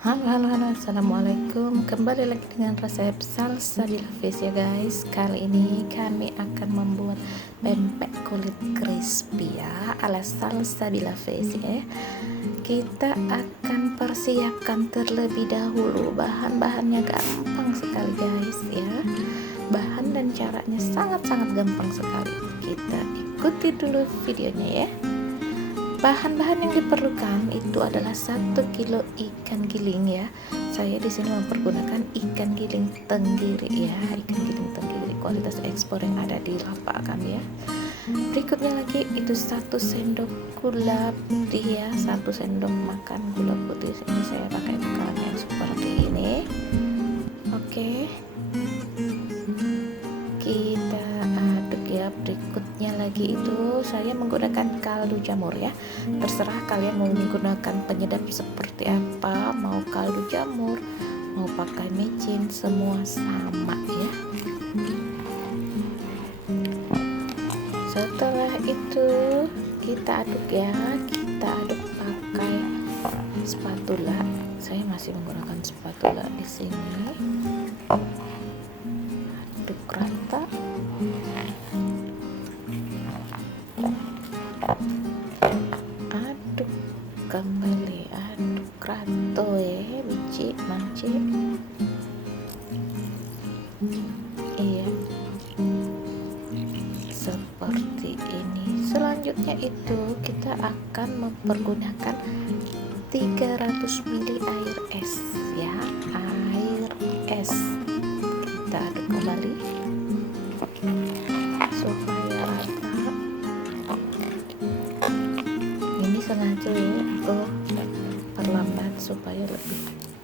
Halo, halo, halo, assalamualaikum. Kembali lagi dengan resep salsa bilafis ya guys. Kali ini kami akan membuat pempek kulit crispy ya, ala salsa bilafis ya. Kita akan persiapkan terlebih dahulu. Bahan-bahannya gampang sekali guys ya. Bahan dan caranya sangat-sangat gampang sekali. Kita ikuti dulu videonya ya. Bahan-bahan yang diperlukan itu adalah 1 kilo ikan giling ya. Saya di sini mempergunakan ikan giling tenggiri ya, ikan giling tenggiri kualitas ekspor yang ada di lapak kami ya. Berikutnya lagi itu 1 sendok gula putih ya, 1 sendok makan gula putih. Ini saya pakai ukuran yang seperti ini. Oke. Kita aduk ya. Berikutnya lagi itu saya menggunakan kaldu jamur ya, terserah kalian mau menggunakan penyedap seperti apa, mau kaldu jamur, mau pakai micin, semua sama ya. Setelah itu kita aduk ya, kita aduk pakai spatula. Saya masih menggunakan spatula di sini. Aduk rata. Aduk kembali, aduk rata ya, biji manci. Iya, seperti ini. Selanjutnya itu kita akan mempergunakan 300 ml air es ya, air es. Kita aduk kembali supaya rata. Ini sengaja ya aku perlambat supaya lebih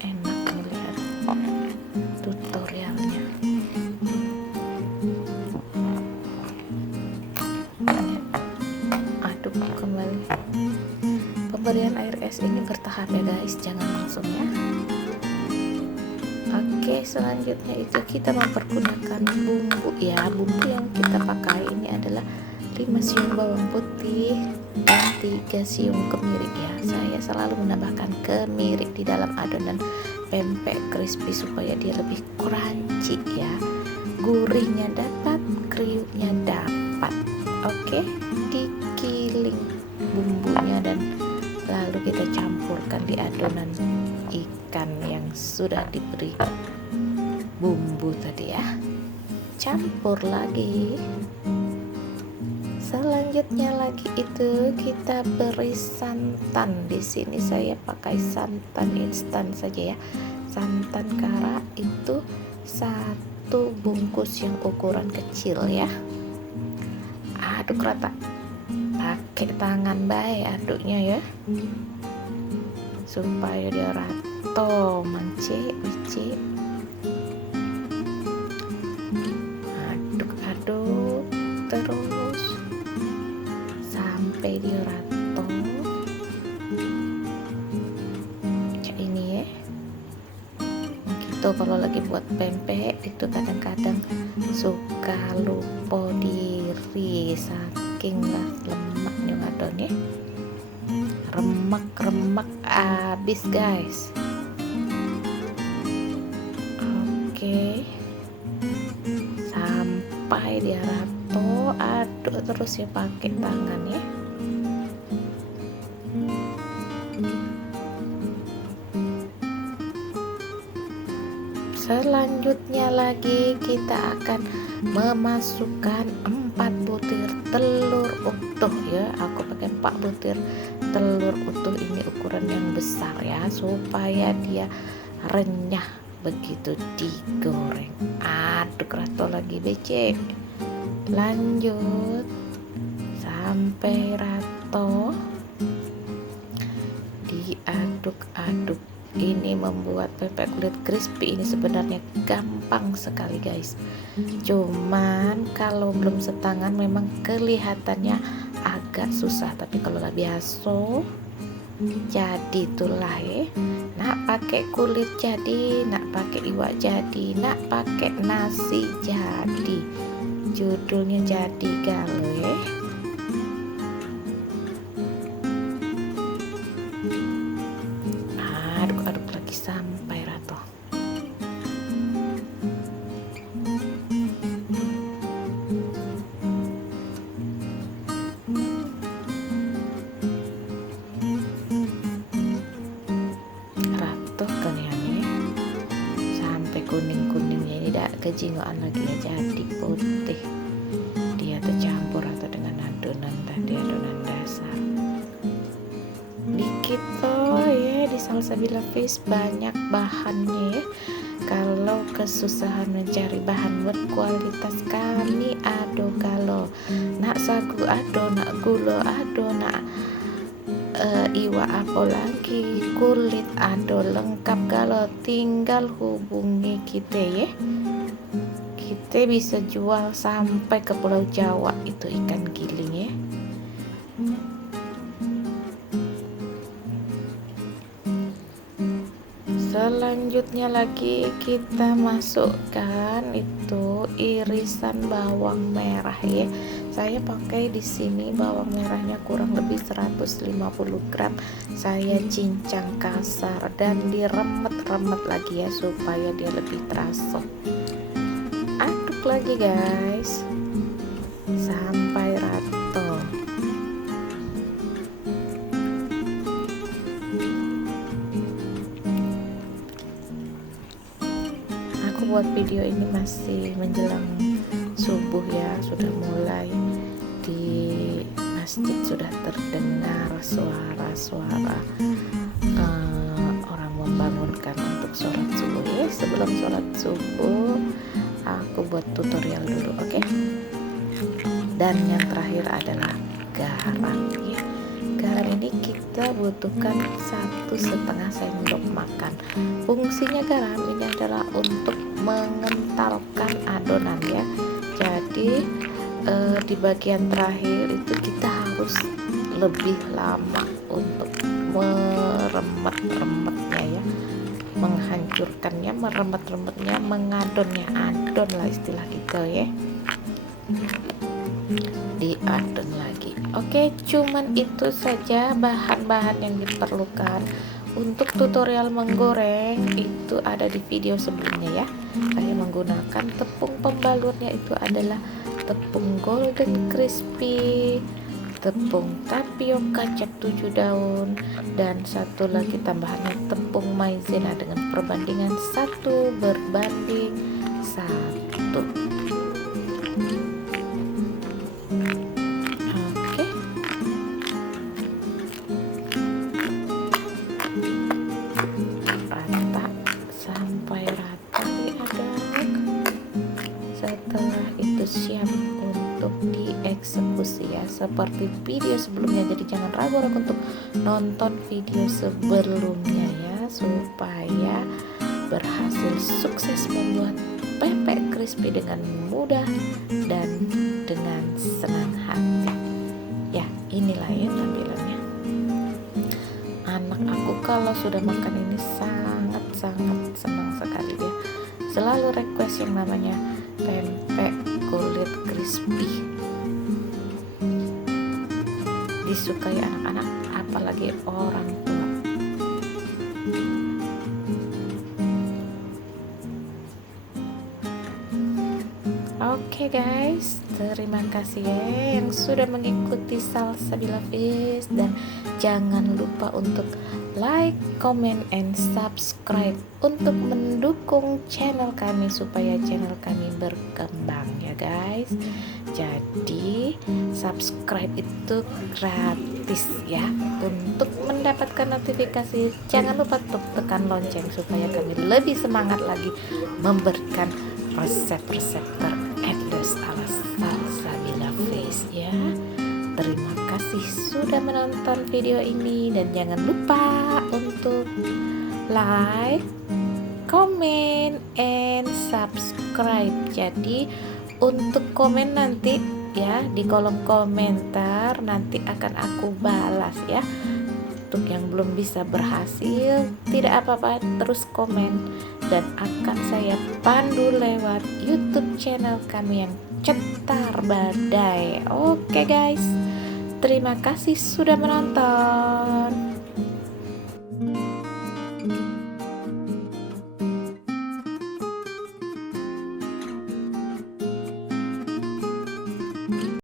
enak melihat tutorialnya. Aduk kembali. Pemberian air es ini bertahap ya guys, jangan langsung ya. Oke, selanjutnya itu kita mempergunakan bumbu ya. Bumbu yang kita pakai ini adalah 5 siung bawang putih dan 3 siung kemiri ya. Saya selalu menambahkan kemiri di dalam adonan pempek crispy supaya dia lebih crunchy ya. Gurihnya dapat, kriuknya dapat. Oke, digiling bumbunya dan lalu kita campurkan di adonan ikan yang sudah diberi bumbu tadi ya. Campur lagi. Selanjutnya lagi itu kita beri santan. Di sini saya pakai santan instan saja ya. Santan kara itu 1 bungkus yang ukuran kecil ya. Aduk rata. Pakai tangan baik aduknya ya, supaya dia rata manci. Aduk-aduk terus sampai dia rata kayak ini ya. Gitu kalau lagi buat pempek itu kadang-kadang suka lupa diri saking lah lemaknya ngadon ya. Remak abis guys. Oke, sampai dia rata, aduk terus ya pakai tangan ya. Selanjutnya lagi kita akan memasukkan 4 butir telur utuh ya. Aku pakai 4 butir telur utuh, ini ukuran yang besar ya, supaya dia renyah begitu digoreng. Aduk rata lagi becek. Lanjut sampai rata. Diaduk-aduk. Ini membuat pempek kulit crispy ini sebenarnya gampang sekali guys. Cuman kalau belum setangan memang kelihatannya agak susah, tapi kalau lah biasa jadi itulah ya. Nak pakai kulit jadi, nak pakai iwak jadi, nak pakai nasi jadi. Judulnya jadi galau ya. sampai rata. Kuning-kuningnya ini tidak kejingoan lagi ya, jadi putih. Dia tercampur atau dengan adonan tadi, adonan dasar dikit ya. Di Salsabila Fish banyak bahannya ya. Kalau kesusahan mencari bahan berkualitas, kami ado. Kalau nak sagu ado, nak gula ado, nak iwa apalagi kulit ado, lengkap. Kalau tinggal hubungi kita ya, kita bisa jual sampai ke Pulau Jawa itu ikan giling ya. Selanjutnya lagi kita masukkan itu irisan bawang merah ya. Saya pakai di sini bawang merahnya kurang lebih 150 gram. Saya cincang kasar dan diremet-remet lagi ya supaya dia lebih terasa. Aduk lagi guys sampai rata. Aku buat video ini masih menjelang subuh ya, sudah mulai di masjid sudah terdengar suara-suara orang membangunkan untuk sholat subuh ya. Sebelum sholat subuh aku buat tutorial dulu, oke? Dan yang terakhir adalah garam ya. Garam ini kita butuhkan 1,5 sendok makan. Fungsinya garam ini adalah untuk mengentalkan adonan ya. Jadi di bagian terakhir itu kita harus lebih lama untuk meremet-remetnya ya, menghancurkannya, meremet-remetnya, mengadonnya, adon lah istilah kita ya, diadon lagi. Oke, cuman itu saja bahan-bahan yang diperlukan. Untuk tutorial menggoreng itu ada di video sebelumnya ya. Saya menggunakan tepung pembalurnya itu adalah tepung golden crispy, tepung tapioka cap 7 daun, dan satu lagi tambahannya tepung maizena dengan perbandingan 1:1. Setelah itu siap untuk dieksekusi ya, seperti video sebelumnya. Jadi jangan ragu-ragu untuk nonton video sebelumnya ya, supaya berhasil sukses membuat pempek crispy dengan mudah dan dengan senang hati ya. Inilah ya tampilannya. Anak aku kalau sudah makan ini sangat-sangat senang sekali ya. Selalu request yang namanya pempek kulit crispy. Disukai anak-anak, apalagi orang tua. Oke guys, terima kasih ya yang sudah mengikuti Salsabila Fish, dan jangan lupa untuk like, comment, and subscribe untuk mendukung channel kami supaya channel kami berkembang ya guys. Jadi subscribe itu gratis ya. Untuk mendapatkan notifikasi jangan lupa untuk tekan lonceng supaya kami lebih semangat lagi memberikan resep-resep endless ala Salsabila Fish ya. Terima kasih sudah menonton video ini, dan jangan lupa untuk like, comment, and subscribe. Jadi untuk komen nanti ya di kolom komentar nanti akan aku balas ya. Untuk yang belum bisa berhasil, tidak apa-apa, terus komen dan akan saya pandu lewat YouTube channel kami yang Cetar Badai. Oke guys, terima kasih sudah menonton.